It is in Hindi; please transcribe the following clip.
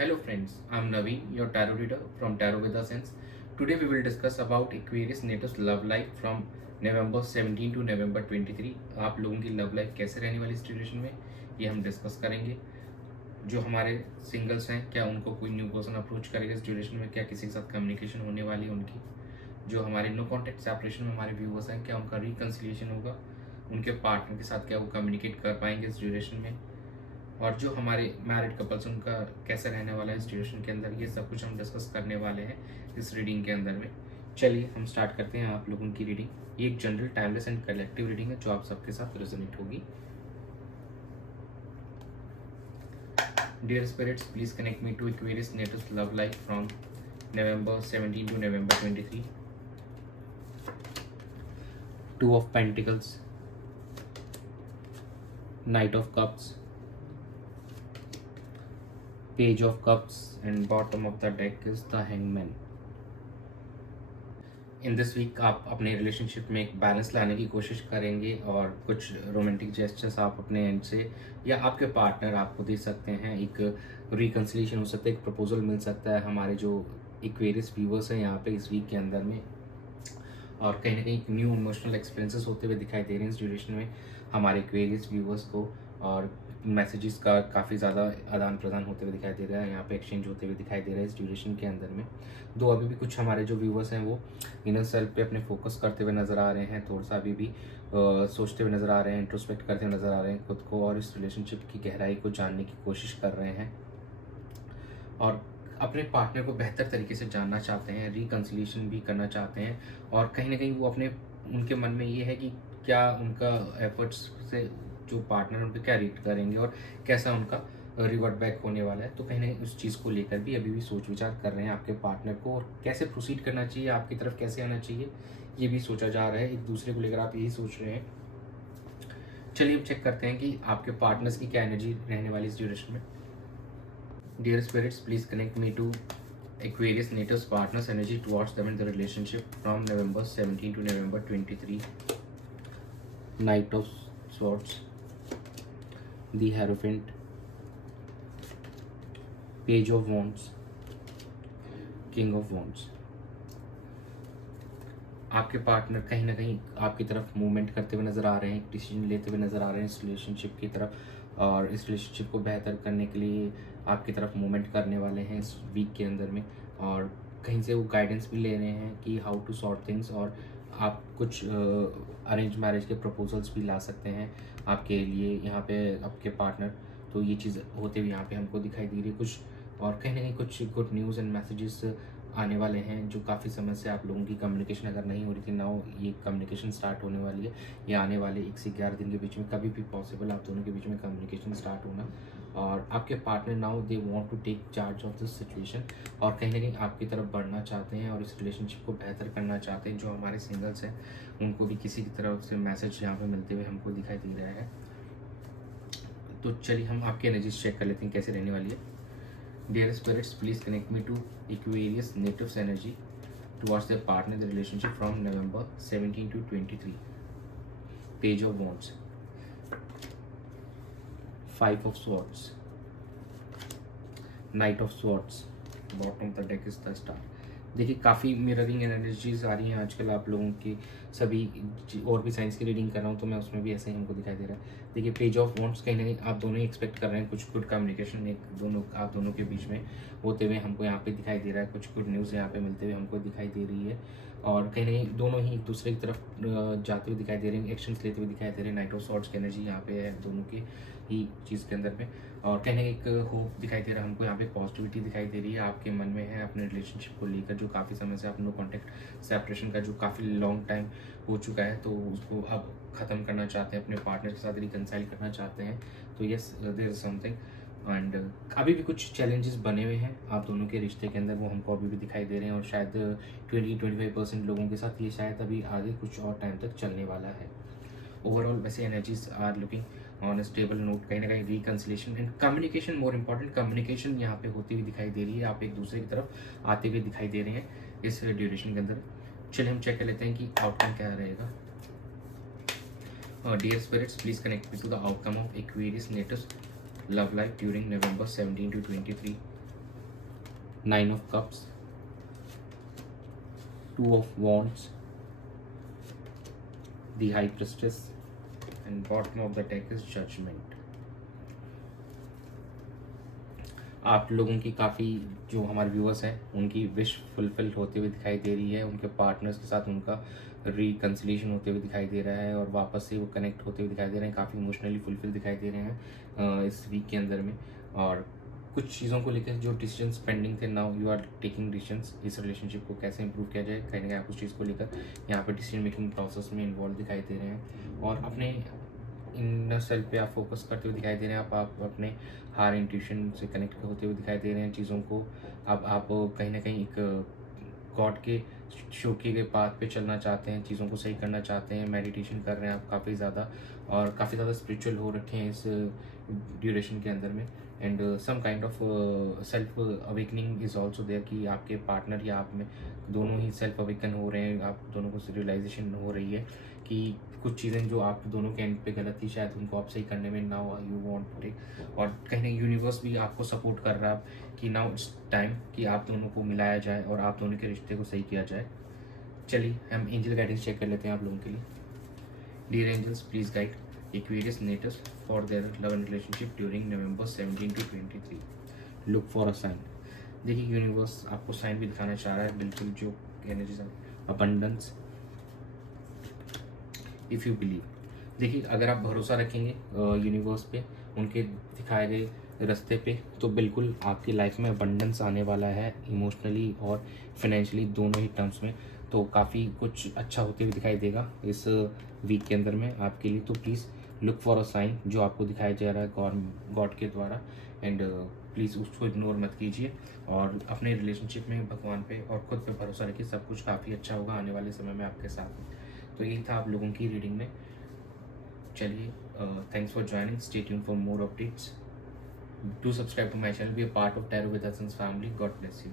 Hello friends, I'm Naveen, your tarot reader from Tarot with a Sense. Today we will discuss about Aquarius Natives love life from November 17 to November 23. आप लोगों की लव लाइफ कैसे रहने वाली इस ड्यूरेशन में ये हम डिस्कस करेंगे. जो हमारे सिंगल्स हैं क्या उनको कोई न्यू पर्सन अप्रोच करेगा इस ड्यूरेशन में, क्या किसी के साथ कम्युनिकेशन होने वाली है उनकी. जो हमारे नो कॉन्टैक्ट सेपरेशन में हमारे व्यूअर्स हैं क्या उनका रिकन्सिलिएशन होगा, उनके पार्टनर के साथ क्या वो कम्युनिकेट कर पाएंगे इस ड्यूरेशन में. और जो हमारे मैरिड कपल्स उनका कैसे रहने वाला है इस ड्यूरेशन के अंदर, ये सब कुछ हम डिस्कस करने वाले हैं इस रीडिंग के अंदर में. चलिए हम स्टार्ट करते हैं आप लोगों की रीडिंग. ये एक general timeless and collective reading है जो आप सबके साथ रेजोनेट होगी. Dear spirits, please connect me to Aquarius natives love life from November 17 to November 23. Two of Pentacles, Knight of Cups, Page of Cups, and bottom of the deck is the Hangman. In this week आप अपने रिलेशनशिप में एक बैलेंस लाने की कोशिश करेंगे और कुछ रोमांटिक जेस्चर्स आप अपने एंड से या आपके पार्टनर आपको दे सकते हैं. एक रिकन्सिलिएशन हो सकता है, एक प्रपोजल मिल सकता है हमारे जो एक्वेरियस व्यूवर्स हैं यहाँ पे इस वीक के अंदर में. और कहीं ना कहीं न्यू इमोशनल एक्सपीरियंसेस होते हुए दिखाई दे रहे हैं इस ड्यूरेशन में हमारे एक्वेरियस व्यूवर्स को. और मैसेजेस का काफ़ी ज़्यादा आदान प्रदान होते हुए दिखाई दे रहा है, यहाँ पे एक्सचेंज होते हुए दिखाई दे रहा है इस ड्यूरेशन के अंदर में. दो अभी भी कुछ हमारे जो व्यूवर्स हैं वो इनर सेल्फ पे अपने फोकस करते हुए नज़र आ रहे हैं, थोड़ा सा अभी भी सोचते हुए नज़र आ रहे हैं, इंट्रोस्पेक्ट करते हुए नज़र आ रहे हैं खुद को और इस रिलेशनशिप की गहराई को जानने की कोशिश कर रहे हैं और अपने पार्टनर को बेहतर तरीके से जानना चाहते हैं, रिकन्सिलिएशन भी करना चाहते हैं. और कहीं ना कहीं वो अपने उनके मन में ये है कि क्या उनका एफर्ट्स से जो पार्टनर उन पर क्या रीड करेंगे और कैसा उनका रिवर्ट बैक होने वाला है. तो कहीं ना कहीं उस चीज़ को लेकर भी अभी भी सोच विचार कर रहे हैं आपके पार्टनर को, और कैसे प्रोसीड करना चाहिए, आपकी तरफ कैसे आना चाहिए ये भी सोचा जा रहा है. एक दूसरे को लेकर आप यही सोच रहे हैं. चलिए हम चेक करते हैं कि आपके पार्टनर्स की क्या एनर्जी रहने वाली इस ड्यूरेशन में. Dear spirits, please connect me to Aquarius natives partners energy towards them in the relationship from November 17 to November 23. Knight of Swords, the Hierophant, Page of Wands, King of Wands. आपके पार्टनर कहीं ना कहीं आपकी तरफ मूवमेंट करते हुए नज़र आ रहे हैं, डिसीजन लेते हुए नज़र आ रहे हैं इस रिलेशनशिप की तरफ, और इस रिलेशनशिप को बेहतर करने के लिए आपकी तरफ मूवमेंट करने वाले हैं इस वीक के अंदर में. और कहीं से वो गाइडेंस भी ले रहे हैं कि हाउ टू सॉर्ट थिंग्स, और आप कुछ अरेंज मैरिज के प्रपोजल्स भी ला सकते हैं आपके लिए यहाँ पे आपके पार्टनर. तो ये चीज़ होते हुए यहाँ पे हमको दिखाई दे रही है कुछ. और कहीं ना कहीं कुछ गुड न्यूज़ एंड मैसेजेस आने वाले हैं जो काफ़ी समय से आप लोगों की कम्युनिकेशन अगर नहीं हो रही थी, नाउ ये कम्युनिकेशन स्टार्ट होने वाली है. ये आने वाले 1 से 11 दिन के बीच में कभी भी पॉसिबल आप दोनों के बीच में कम्युनिकेशन स्टार्ट होना. और आपके partner now they want to take charge of this situation और कहीं ना कहीं आपकी तरफ बढ़ना चाहते हैं और इस रिलेशनशिप को बेहतर करना चाहते हैं. जो हमारे सिंगल्स हैं उनको भी किसी की तरफ से मैसेज यहाँ पे मिलते हुए हमको दिखाई दे रहा है. तो चलिए हम आपकी एनर्जीज चेक कर लेते हैं कैसे रहने वाली है. Dear spirits, please connect me to Aquarius natives energy towards their partner in the relationship from November 17 to 23. Page of Wands, Five of Swords, Knight of Swords. Bottom of the deck is the Star. देखिए काफ़ी मिररिंग एनर्जीज आ रही हैं आजकल आप लोगों की सभी. और भी साइंस की रीडिंग कर रहा हूँ तो मैं उसमें भी ऐसे ही हमको दिखाई दे रहा है. देखिए पेज ऑफ वॉन्ड्स कहीं ना कहीं आप दोनों ही एक्सपेक्ट कर रहे हैं कुछ गुड कम्युनिकेशन एक दोनों आप दोनों के बीच में होते हुए हमको यहाँ पे दिखाई दे रहा है. कुछ गुड न्यूज़ यहाँ पे मिलते हुए हमको दिखाई दे रही है और कहीं ना कहीं दोनों ही एक दूसरे की तरफ जाते हुए दिखाई दे रहे हैं, एक्शंस लेते हुए दिखाई दे रहे हैं. नाइट ऑफ सॉर्ड्स की एनर्जी यहाँ पे है दोनों की ही चीज़ के अंदर में. और कहीं ना कहीं एक होप दिखाई दे रहा है हमको यहाँ पे, पॉजिटिविटी दिखाई दे रही है आपके मन में है अपने रिलेशनशिप को लेकर. जो काफ़ी समय से आप नो कॉन्टैक्ट सेपरेशन का जो काफ़ी लॉन्ग टाइम हो चुका है तो उसको अब ख़त्म करना चाहते हैं, अपने पार्टनर के साथ रिकनसाइल करना चाहते हैं. तो yes there is something. And अभी भी कुछ चैलेंजेस बने हुए हैं आप दोनों के रिश्ते के अंदर, वो हमको अभी भी दिखाई दे रहे हैं. और शायद 20-25% लोगों के साथ ये शायद अभी आगे कुछ और टाइम तक चलने वाला है. ओवरऑल वैसे energies are looking on a stable note. कहीं ना कहीं reconciliation and communication, more important communication यहाँ पे होती हुई दिखाई दे रही है. आप एक दूसरे की तरफ आते हुए दिखाई दे रहे हैं इस ड्यूरेशन के अंदर. चलिए हम चेक कर लेते हैं कि आउटकम क्या रहेगा. Dear spirits, please connect me to the outcome of Aquarius natives love life during November 17 to 23. 9 of Cups, 2 of Wands, the High Priestess, and bottom of the deck is Judgment. आप लोगों की काफ़ी जो हमारे व्यूअर्स हैं उनकी विश फुलफिल होते हुए दिखाई दे रही है, उनके पार्टनर्स के साथ उनका रिकन्सिलेशन होते हुए दिखाई दे रहा है और वापस से वो कनेक्ट होते हुए दिखाई दे रहे हैं, काफ़ी इमोशनली फुलफिल दिखाई दे रहे हैं इस वीक के अंदर में। और कुछ चीज़ों को लेकर जो डिसीजंस पेंडिंग थे, now you are taking decisions, इस रिलेशनशिप को कैसे इंप्रूव किया जाए, कहीं ना कहीं आप उस चीज़ को लेकर यहाँ पर डिसीजन मेकिंग प्रोसेस में इन्वॉल्व दिखाई दे रहे हैं और अपने इनर सेल्फ पे आप फोकस करते हुए दिखाई दे रहे हैं। आप अपने हार इंट्यूशन से कनेक्ट होते हुए दिखाई दे रहे हैं चीज़ों को। अब आप कहीं ना कहीं एक गॉड के शो किए गए पाथ पे चलना चाहते हैं, चीज़ों को सही करना चाहते हैं, मेडिटेशन कर रहे हैं आप काफ़ी ज़्यादा और काफ़ी ज़्यादा स्पिरिचुअल हो रखे हैं इस ड्यूरेशन के अंदर में। And some kind of self awakening is also there कि आपके पार्टनर या आप में दोनों ही सेल्फ अवेकन हो रहे हैं, आप दोनों को रियलाइजेशन हो रही है कि कुछ चीज़ें जो आप दोनों के एंड पे गलत थी शायद उनको आप सही करने में now you want to take, और कहीं ना यूनिवर्स भी आपको सपोर्ट कर रहा है कि नाउ इट्स टाइम कि आप दोनों को मिलाया जाए और आप दोनों के रिश्ते को सही किया जाए। चलिए हम एंजल गाइडेंस चेक कर लेते हैं आप लोगों के लिए। Dear angels, please guide Aquarius natives for their love and relationship during November 17 to 23। Look for a sign. देखिए यूनिवर्स आपको साइन भी दिखाना चाह रहा है, बिल्कुल जो energies abundance if you believe. देखिए अगर आप भरोसा रखेंगे यूनिवर्स पे, उनके दिखाए गए रास्ते पे, तो बिल्कुल आपकी लाइफ में अबंडेंस आने वाला है, इमोशनली और फाइनेंशियली दोनों ही टर्म्स में। तो काफ़ी कुछ अच्छा होते हुए दिखाई देगा इस वीक के अंदर में आपके लिए। तो please look for a sign जो आपको दिखाया जा रहा है गॉड के द्वारा, एंड प्लीज़ उसको इग्नोर मत कीजिए और अपने रिलेशनशिप में भगवान पे और खुद पे भरोसा रखिए, सब कुछ काफ़ी अच्छा होगा आने वाले समय में आपके साथ में। तो यही था आप लोगों की रीडिंग में। चलिए thanks for joining, stay tuned for more updates, do subscribe to my channel, be a part of tarot with Hasan's family. God bless you.